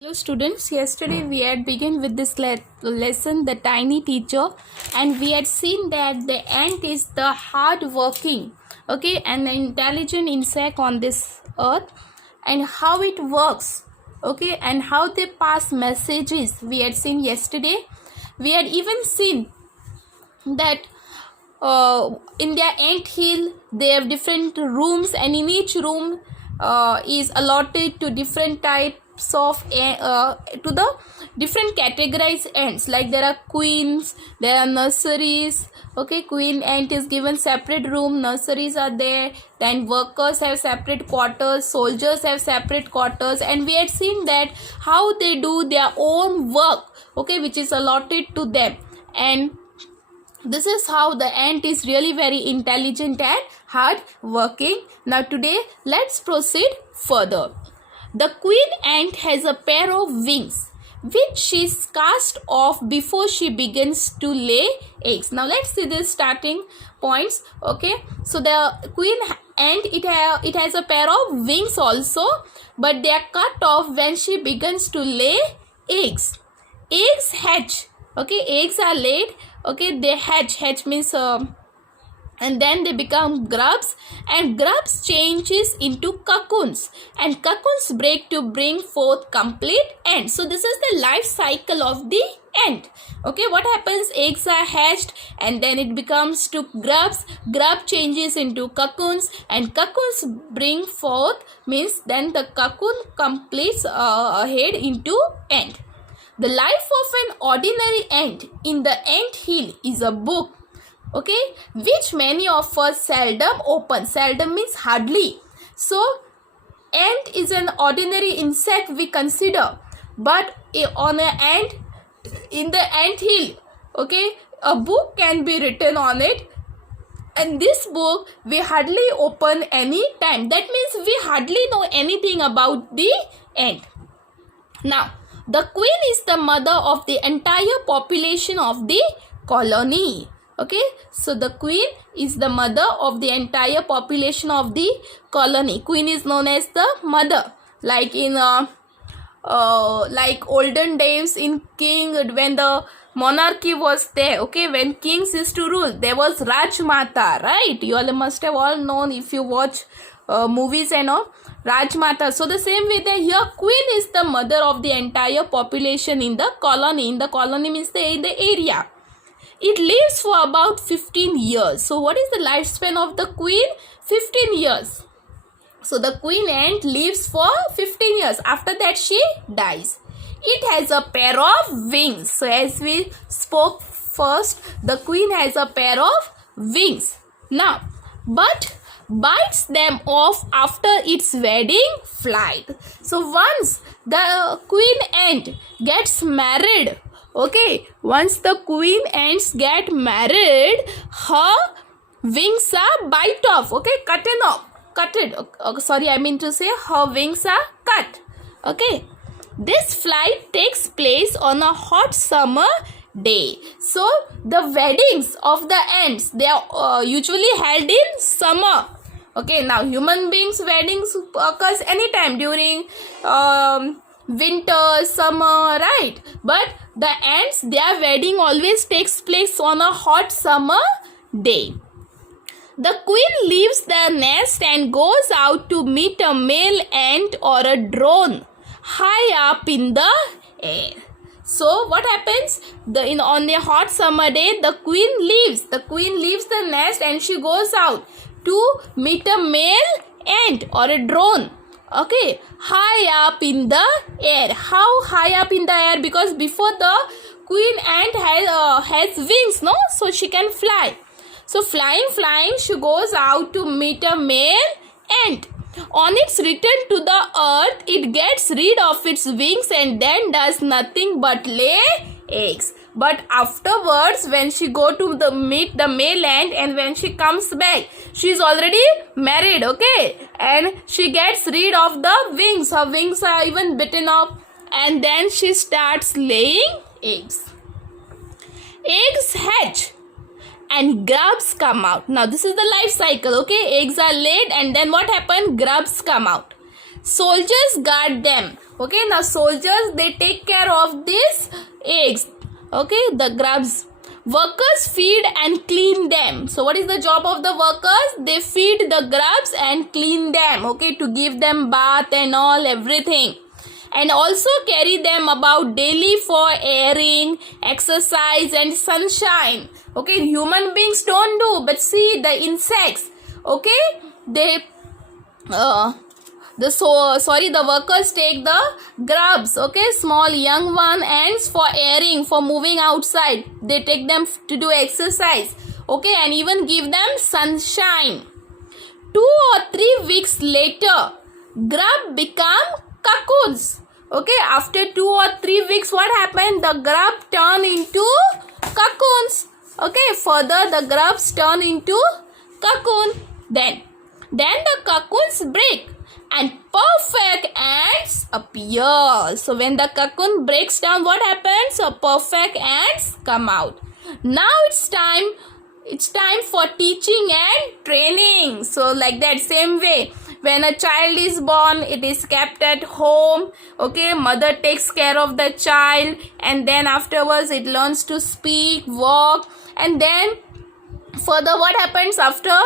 Hello students, yesterday we had begun with this lesson, the tiny teacher, and we had seen that the ant is the hard working, okay, and the intelligent insect on this earth, and how it works, okay, and how they pass messages. We had seen yesterday. We had even seen that in their ant hill they have different rooms, and in each room is allotted to different types of to the different categorized ants. Like there are queens, there are nurseries, okay, queen ant is given separate room, nurseries are there, then workers have separate quarters, soldiers have separate quarters, and we had seen that how they do their own work, okay, which is allotted to them. And this is how the ant is really very intelligent and hard working. Now today let's proceed further. The queen ant has a pair of wings which she casts off before she begins to lay eggs. Now let's see the starting points. Okay, so the queen ant, it has a pair of wings also, but they are cut off when she begins to lay eggs. Eggs hatch, okay, eggs are laid, okay, they hatch means and then they become grubs, and grubs changes into cocoons, and cocoons break to bring forth complete ant. So this is the life cycle of the ant. Okay, what happens? Eggs are hatched and then it becomes to grubs, grub changes into cocoons, and cocoons bring forth means then the cocoon completes ahead into ant. The life of an ordinary ant in the ant hill is a book, okay, which many of us seldom open. Seldom means hardly. So ant is an ordinary insect we consider, but on an ant in the ant hill, okay, a book can be written on it, and this book we hardly open any time. That means we hardly know anything about the ant. Now the queen is the mother of the entire population of the colony. Okay, so the queen is the mother of the entire population of the colony. Queen is known as the mother. Like in like olden days in king, when the monarchy was there, okay, when kings used to rule, there was Rajmata, right? You all must have all known if you watch movies and all. Rajmata. So the same way that here queen is the mother of the entire population in the colony. In the colony means the area. It lives for about 15 years. So what is the lifespan of the queen? 15 years. So the queen ant lives for 15 years. After that she dies. It has a pair of wings. So as we spoke first, the queen has a pair of wings. Now, but bites them off after its wedding flight. So once the queen ant gets married, okay, once the queen ants get married, her wings are bite off, okay, sorry, I mean to say her wings are cut. Okay, this flight takes place on a hot summer day. So the weddings of the ants, they are usually held in summer. Okay, now human beings weddings occurs anytime during winter, summer, right? But the ants, their wedding always takes place on a hot summer day. The queen leaves the nest and goes out to meet a male ant or a drone high up in the air. So what happens? On the hot summer day, the queen leaves the nest and she goes out to meet a male ant or a drone, okay, high up in the air. How high up in the air? Because before the queen ant has wings, no, so she can fly. So flying, she goes out to meet a male ant. On its return to the earth, it gets rid of its wings and then does nothing but lay eggs. But afterwards, when she go to meet the male ant, and when she comes back, she is already married, okay, and she gets rid of the wings. Her wings are even bitten off, and then she starts laying eggs. Eggs hatch and grubs come out. Now this is the life cycle, okay, eggs are laid and then what happened? Grubs come out. soldiers guard them. Okay, now soldiers, they take care of these eggs. Okay, the grubs. Workers feed and clean them. So what is the job of the workers? They feed the grubs and clean them. Okay, to give them bath and all, everything. And also carry them about daily for airing, exercise and sunshine. Okay, human beings don't do, but see the insects. Okay, they the workers take the grubs, okay, small young one, ants, for airing, for moving outside. They take them to do exercise, okay, and even give them sunshine. 2 or 3 weeks later, grub become cocoons. Okay, after 2 or 3 weeks, what happened? The grub turn into cocoons. Okay, further the grubs turn into cocoon. Then the cocoons break and perfect ants appear. So when the cocoon breaks down, what happens? So perfect ants come out. Now it's time for teaching and training. So like that same way, when a child is born, it is kept at home. Okay, mother takes care of the child, and then afterwards it learns to speak, walk, and then further what happens after?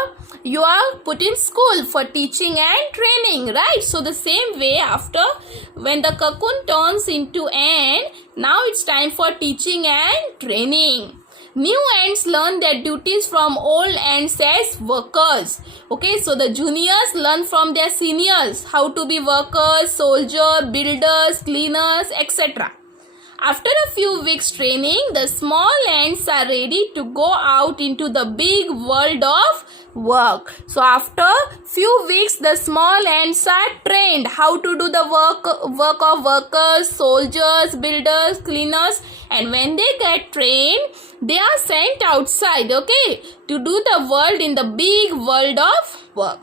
You are put in school for teaching and training, right? So the same way, after when the cocoon turns into ant, now it's time for teaching and training. New ants learn their duties from old ants as workers. Okay, so the juniors learn from their seniors how to be workers, soldiers, builders, cleaners, etc. After a few weeks training, the small ants are ready to go out into the big world of work. So after few weeks, the small ants are trained how to do the work of workers, soldiers, builders, cleaners, and when they get trained, they are sent outside, okay, to do the world in the big world of work.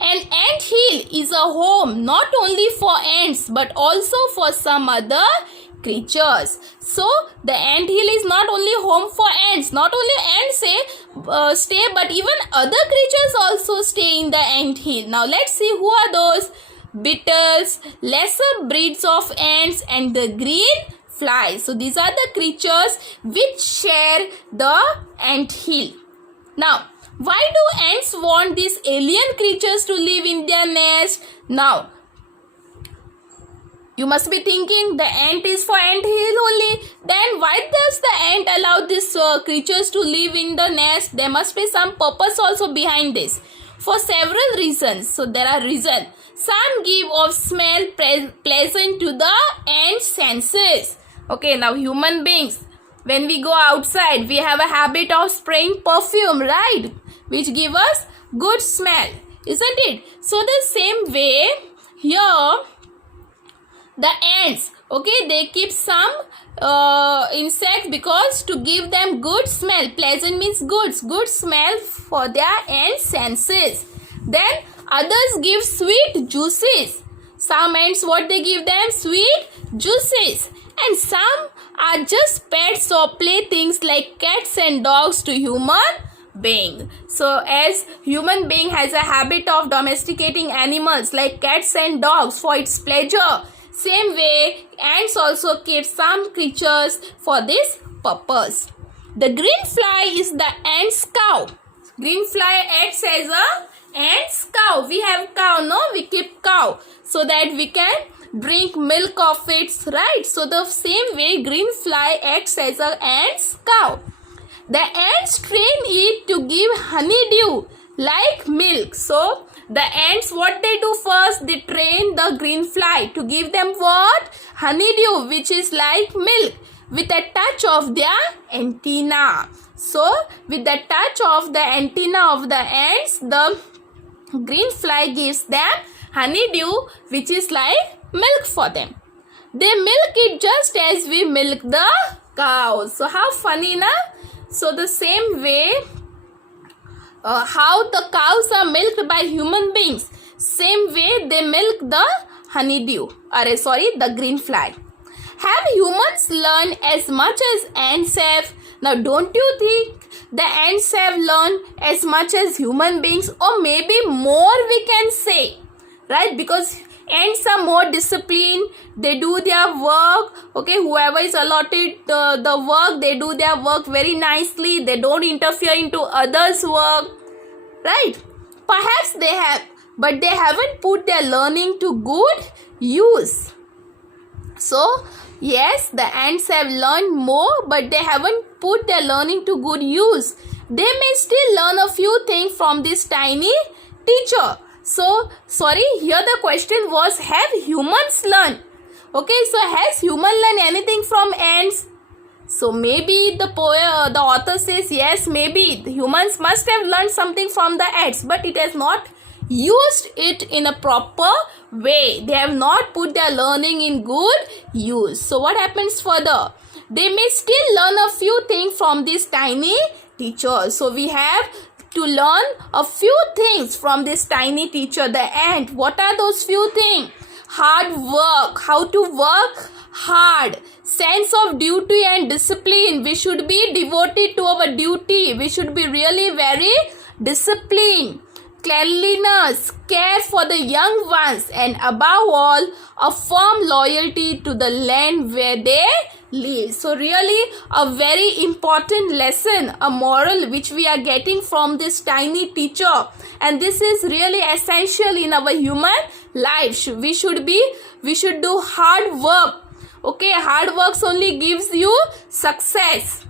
An ant hill is a home not only for ants but also for some other creatures. So the ant hill is not only home for ants, not only ants stay, but even other creatures also stay in the ant hill. Now let's see who are those. Beetles, lesser breeds of ants, and the green flies. So these are the creatures which share the ant hill. Now, why do ants want these alien creatures to live in their nest? Now, you must be thinking the ant is for ant hill only. Then why does the ant allow these creatures to live in the nest? There must be some purpose also behind this. For several reasons. So there are reasons. Some give off smell pleasant to the ant senses. Okay, now human beings, when we go outside, we have a habit of spraying perfume, right? Which give us good smell, isn't it? So the same way here, the ants, okay, they keep some insects because to give them good smell. Pleasant means good smell for their ant senses. Then others give sweet juices. Some ants, what they give them? Sweet juices. And some are just pets or playthings like cats and dogs to human being. So as human being has a habit of domesticating animals like cats and dogs for its pleasure, same way ants also keep some creatures for this purpose. The green fly is the ant's cow. Green fly acts as a ant's cow. We have cow, no? We keep cow so that we can drink milk of it, right? So the same way green fly acts as a ant's cow. The ants train it to give honeydew like milk. So the ants, what they do first, they train the green fly to give them what? Honeydew, which is like milk, with a touch of their antenna. So with the touch of the antenna of the ants, the green fly gives them honeydew, which is like milk for them. They milk it just as we milk the cows. So how funny, na? So the same way how the cows are milked by human beings, same way they milk the honeydew, the green fly. Have humans learned as much as ants have? Now don't you think the ants have learned as much as human beings, or maybe more we can say? right? Because ants are more disciplined, they do their work, okay? Whoever is allotted the work, they do their work very nicely, they don't interfere into others' work, right? Perhaps they have, but they haven't put their learning to good use. So yes, the ants have learned more, but they haven't put their learning to good use. They may still learn a few things from this tiny teacher. So sorry, here the question was, have humans learned? Okay, so has human learned anything from ants? So maybe the author says yes, maybe the humans must have learned something from the ants, but it has not used it in a proper way. They have not put their learning in good use. So what happens further? They may still learn a few things from this tiny teacher. So we have to learn a few things from this tiny teacher, the ant. What are those few things? Hard work, how to work hard, sense of duty and discipline. We should be devoted to our duty. We should be really very disciplined. Cleanliness, care for the young ones, and above all, a firm loyalty to the land where they live. So really a very important lesson, a moral which we are getting from this tiny teacher, and this is really essential in our human life. We should do hard work. Okay, hard work only gives you success.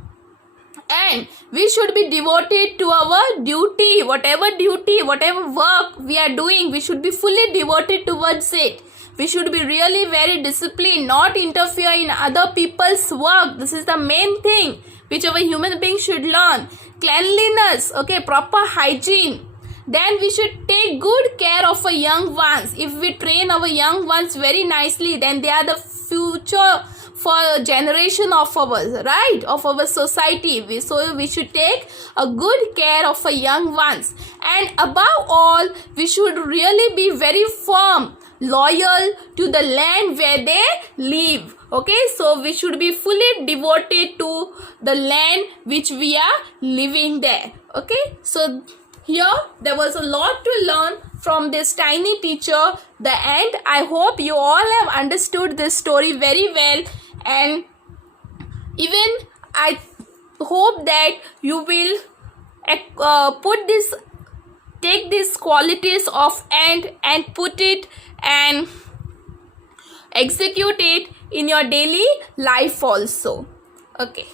And we should be devoted to our duty, whatever work we are doing, we should be fully devoted towards it. We should be really very disciplined, not interfere in other people's work. This is the main thing which our human being should learn. Cleanliness, okay, proper hygiene. Then we should take good care of our young ones. If we train our young ones very nicely, then they are the future for a generation of ours, right, of our society. So we should take a good care of our young ones, and above all, we should really be very firm, loyal to the land where they live. Okay, so we should be fully devoted to the land which we are living there. Okay, so here there was a lot to learn from this tiny teacher, the ant. I hope you all have understood this story very well, and even I hope that you will take these qualities of ant and put it and execute it in your daily life also. Okay.